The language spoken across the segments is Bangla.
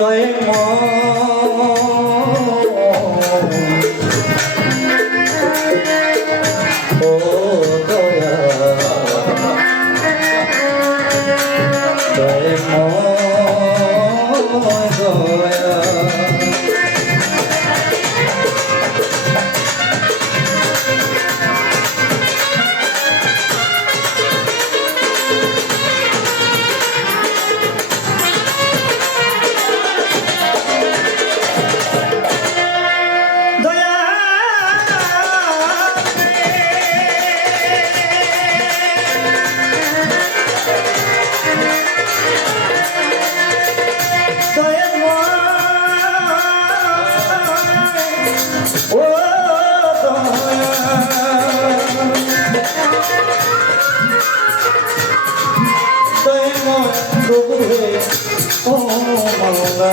দয়ে ও দয়া দয়ে দয়া ও মাওলা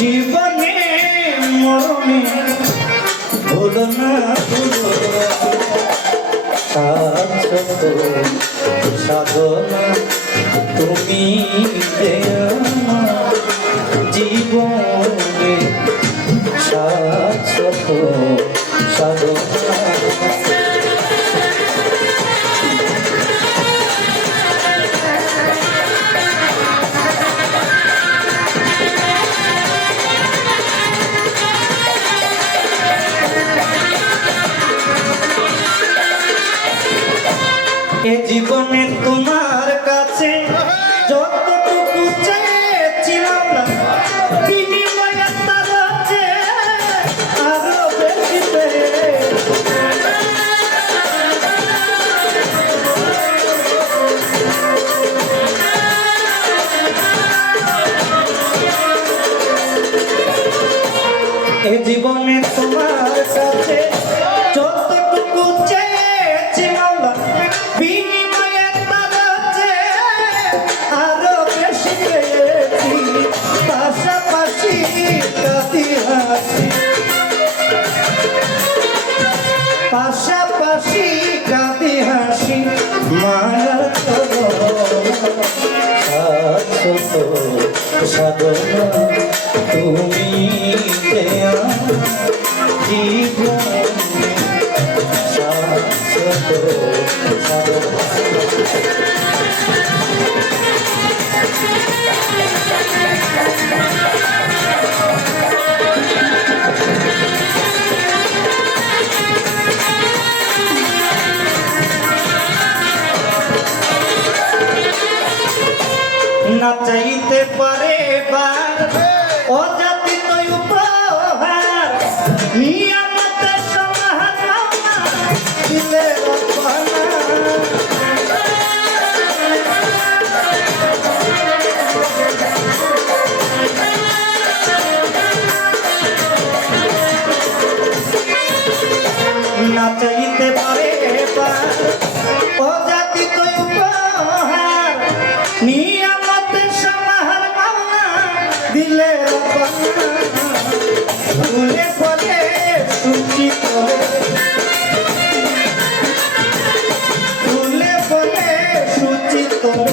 জীবনে মরণে ভুলো না ভুলো সাধনা তুমি জীবনে শাশ্বত সাধনা এ জীবনে তোমার কাছে যতটুকু চেয়েছিলাম না বিনিময়ে তার আরো বেশি এ জীবনে তোমার কাছে যতটুকু চেয়েছিলাম না বিনিময়ে তার আরো বেশি পেয়েছি পাশাপাশি কাঁদি হাসি পাশাপাশি কাঁদি হাসি মায়ার শাশ্বত সাধনা তুমি জীবনে শাশ্বত সাধনা না চাইতে পারে অজাতি তুই উপহার নিয়ামতের সমাহার দিলে না চাইতে পারে অজাতি তুই উপহার নিয়ামতের সমাহার দিলে ফুলে ফলে সূচি করে ফুলে ফলে সূচি করে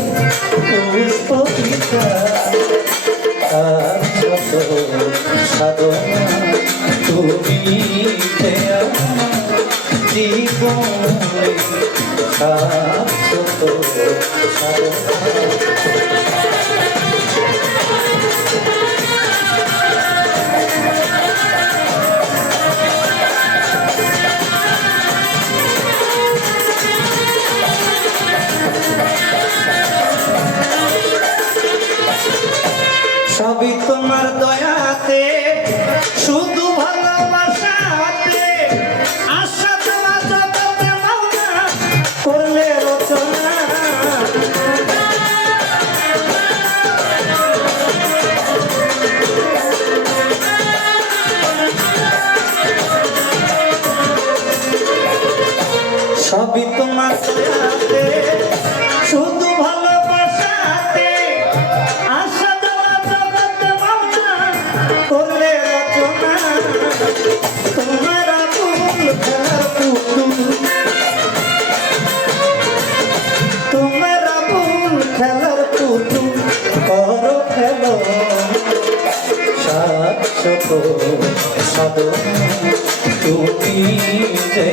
পুষ্প সাধনা তুমি জীবনে শাশ্বত সাধনা সবই তোমার দয়াতে শুধু ভালোবাসাতে আশা তোমার জগতে মাওনা করলে রচনা সাধনা তুমি যে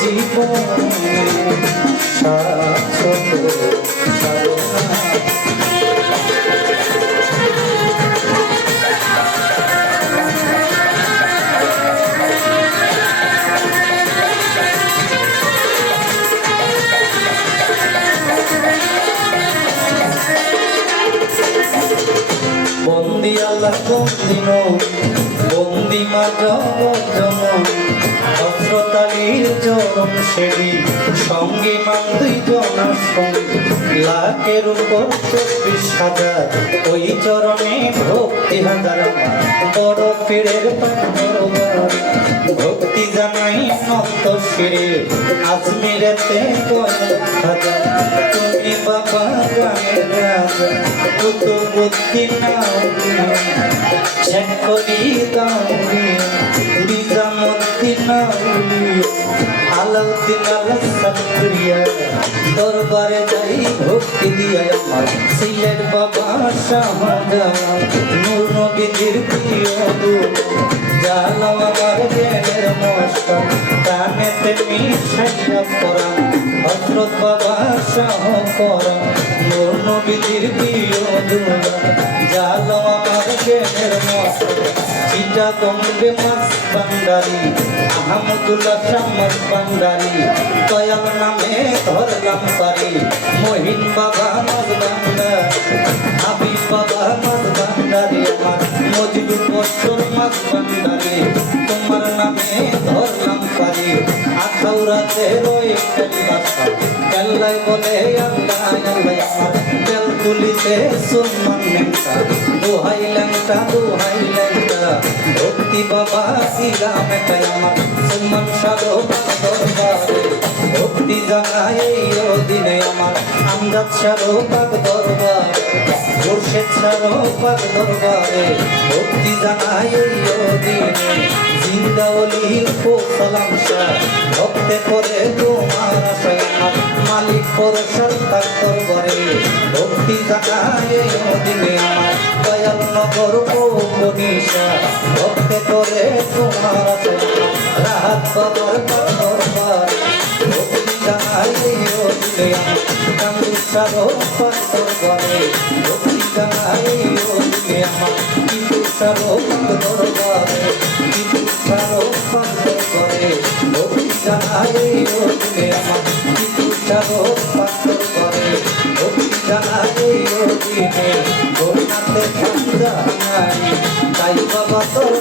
জীবনে শাশ্বত সাধনা। বন্দি আল্লাহ বন্দিন বন্দি মা জগজন অস্ত্রতালির চরণ সেবী সঙ্গে মান দুইজন সঙ্গী লাখের উপর 24,000 ওই চরণে ভক্তি হাজার বড় পীরের ভক্তি জানাই নত শিরে আজমিরেতে হাজার তুমি বাবা গানের রাজা কত বুদ্ধি নাও চেক করি দাউরি নিজামুদ্দিন আলাউদ্দিন আল্লাহ সাকরিয়া দরবারে যাই ভক্তি দিয়া আমার সিলেট বাবা শাহজাহান নূর নবীজির প্রিয় দূত জানো আমার জ্ঞানের মস্তা কানেতে মিশাইয়া পড়া হযরত বাবা শাহ পড়া নূর নবীজির প্রিয় দূত জানো আমার জ্ঞানের মস্তা চিটা গঙ্গে মাছ ভান্ডারি আহমদুল্লাহ শামাস ভান্ডারি দয়াল নামে ধরলাম পারি মহিন বাবা মাছ ভান্ডারি হাবিব বাবা মাছ ভান্ডারি আমার মজিদুর বছর মাছ ভান্ডারি তোমার নামে ধরলাম পারি আখাউরাতে রয়ে বাসা কেল্লাই বলে আল্লাহ আল্লাহ আমার তেল তুলিতে সুলমান লেংটা দোহাই লেংটা ভক্তি বাবা শ্রীরাম আমার সুলমান সাধো দরবারে ভক্তি জানাই এই দিনে আমার আমজাদ সাধো পাক দরবারে মুর্শিদ সাধো পাক দরবারে ভক্তি জানাই এই দিনে জিন্দাওলি কো সালাম শাহ ভক্তে করে তোমার আশায় আমার মালিক পরশার পাক দরবারে ভক্তি জানাই এই দিনে আমার দয়াল নগর নিশা ভক্তে করে তোমার আশায় রাহাত বাবার পাক দরবার ভক্তি জানাই এই দিনে আমার কামরূপ সাধো পাক দরবারে ভক্তি জানাই এই দিনে আমার কিন্তু সাধো পাক দরবারে সারো পাক দরবারে ভক্তি জানাই এই দিনে আমার কিন্তু সারো পাক দরবারে ভক্তি জানাই এই দিনে গোনাতে জানাই তাই বাবা তোর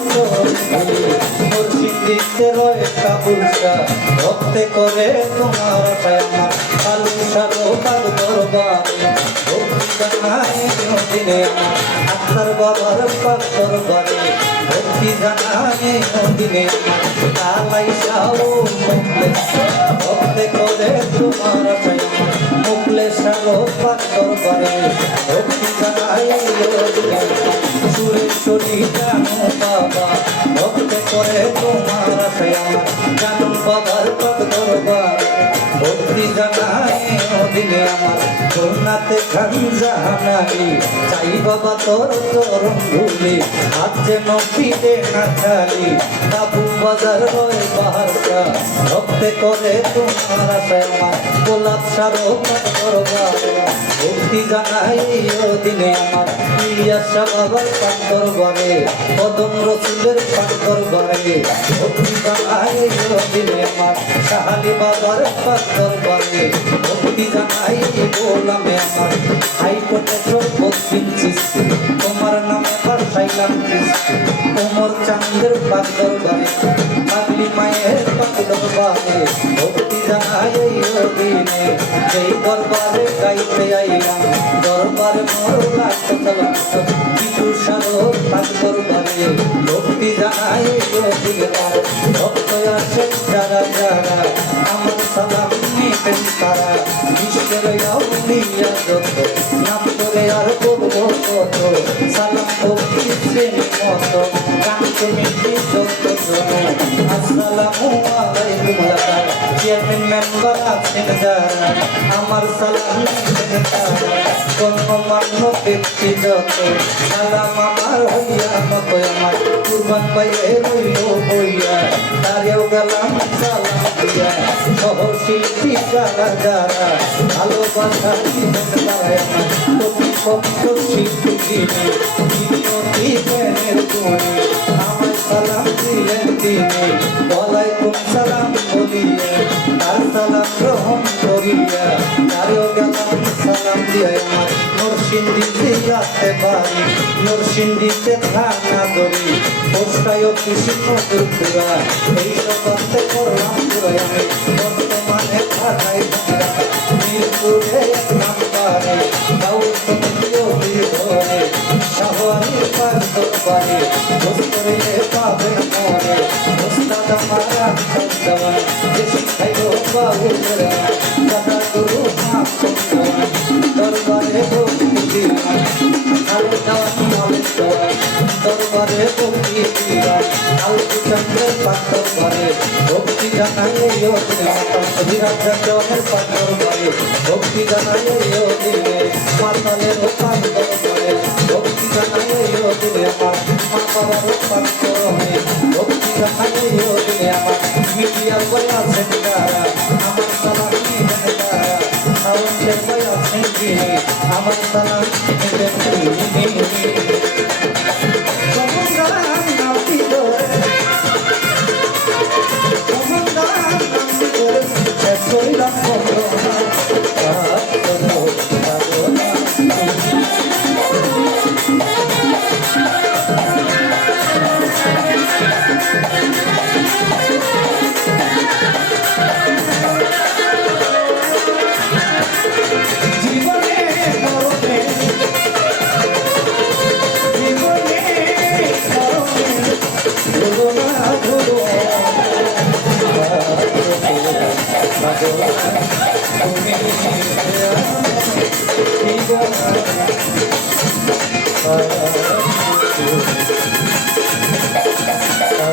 মুর্শিদ দিতে রয়ে কাবুল শাহ ভক্তে করে তোমার আশায় আমার আলু সারো পাক দরবারে ভক্তি জানাই এই দিনে আমার আত্মার বাবার পাক দরবারে ভক্তি জানাই দিনে তালাই সাও ভক্তে করে তোমার আশায় মুখলে সারো পাক দরবারে ভক্তি জানাই দিনে সুরেশ্বরী জানো বাবা ভক্তে করে তোমার আশায় আমার জানো বাবার পাক দরবারে ভক্তি জানাই দিনে আমার করুণাতে খান জাহানাই চাই বাবা তোর চরণ ধুলি হাত যেন ফিরে না খালি বাবু বাজার রয় বাহারটা ভক্তে করে তোমার আশায় আমার গোলাপ সারো পাক দরবারে ভক্তি জানাই দিনে আমার ইয়াসা বাবার পাক দরবারে কদম রসুলের পাক দরবারে ভক্তি জানাই দিনে আমার শাহালি বাবার পাক দরবারে ভক্তি জানাই গোলামে আমার হাইকোর্টে সর্বত কিনছিস তোমার নামে পাঠাইলাম ওমর চাঁদের পাক দরবারে পাগলি মায়ের পাক দরবারে ভক্তি জানাই দিনে যেই দরবারে গাইতে আইলাম দরবারে মোর লাগতো সালাম কিছু সারো পাক দরবারে ভক্তি জানাই দিনে ভক্ত আসে যারা যারা আমার সালাম নিবেন তারা বিশ্বের আউলিয়া যত নাম করে আর করবো কত সালাম ভক্তি শ্রেণী মত গান তুমি যত জন আসসালামু আলাইকুম চেয়ারম্যান মেম্বার আছেন যারা আমার সালাম নিবেন তারা গণ্যমান্য ব্যক্তি যত সালাম আমার হইয়া মতো আমার কুরবান পাইয়ে রইল হইয়া তারেও গেলাম সালাম দিয়া সহশিল্পী যারা যারা ভালোবাসা দিবেন তারা আমার প্রতিপক্ষ শিল্পী বিনতি প্রেমের গুণে আমায় সালাম দিলেন তিনি ওয়ালাইকুম সালাম বলিয়া তার সালাম গ্রহণ করিয়া তারেও গেলাম সালাম দিয়া আমার নরসিংদীতে আসতে পারি নরসিংদীতে থানা ধরি পোস্টায় অফিস নজরপুরা এই সবাতে করলাম পুরাই আমি বর্তমানে ঢাকায় থাকা মিরপুরে এক নাম্বারে গাউল সমিতিও ধরে শাহওয়ারির পাঁচ দরবারে দোস্তরে পাবেন মনে ওস্তাদ আমার দেওয়ান যে শিখাইল বাবুদের দাদা গুরু মাপ দেওয়ান দরবারে ভক্তি দিওয়ান আলে দেওয়ান মালে দেওয়ান দরবারে ভক্তি দিওয়ান আলু চন্দ্রের পাথর ঘরে ভক্তি জানাই বিরাট জনের পাথর ঘরে ভক্তি জানাই দিনে মাতালের পাথর ঘরে ভক্তি জানাই দিনে আমার মা বাবার পাথর ঘরে ভক্তি জানাই দিনে আমার মিডিয়ার বয়া সেন্টারা আমার সালাম নিবেন তারা সাউন্ডের বয়া সেন্টি আমার সালাম নিবেন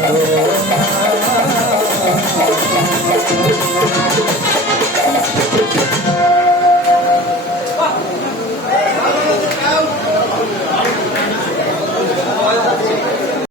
Oh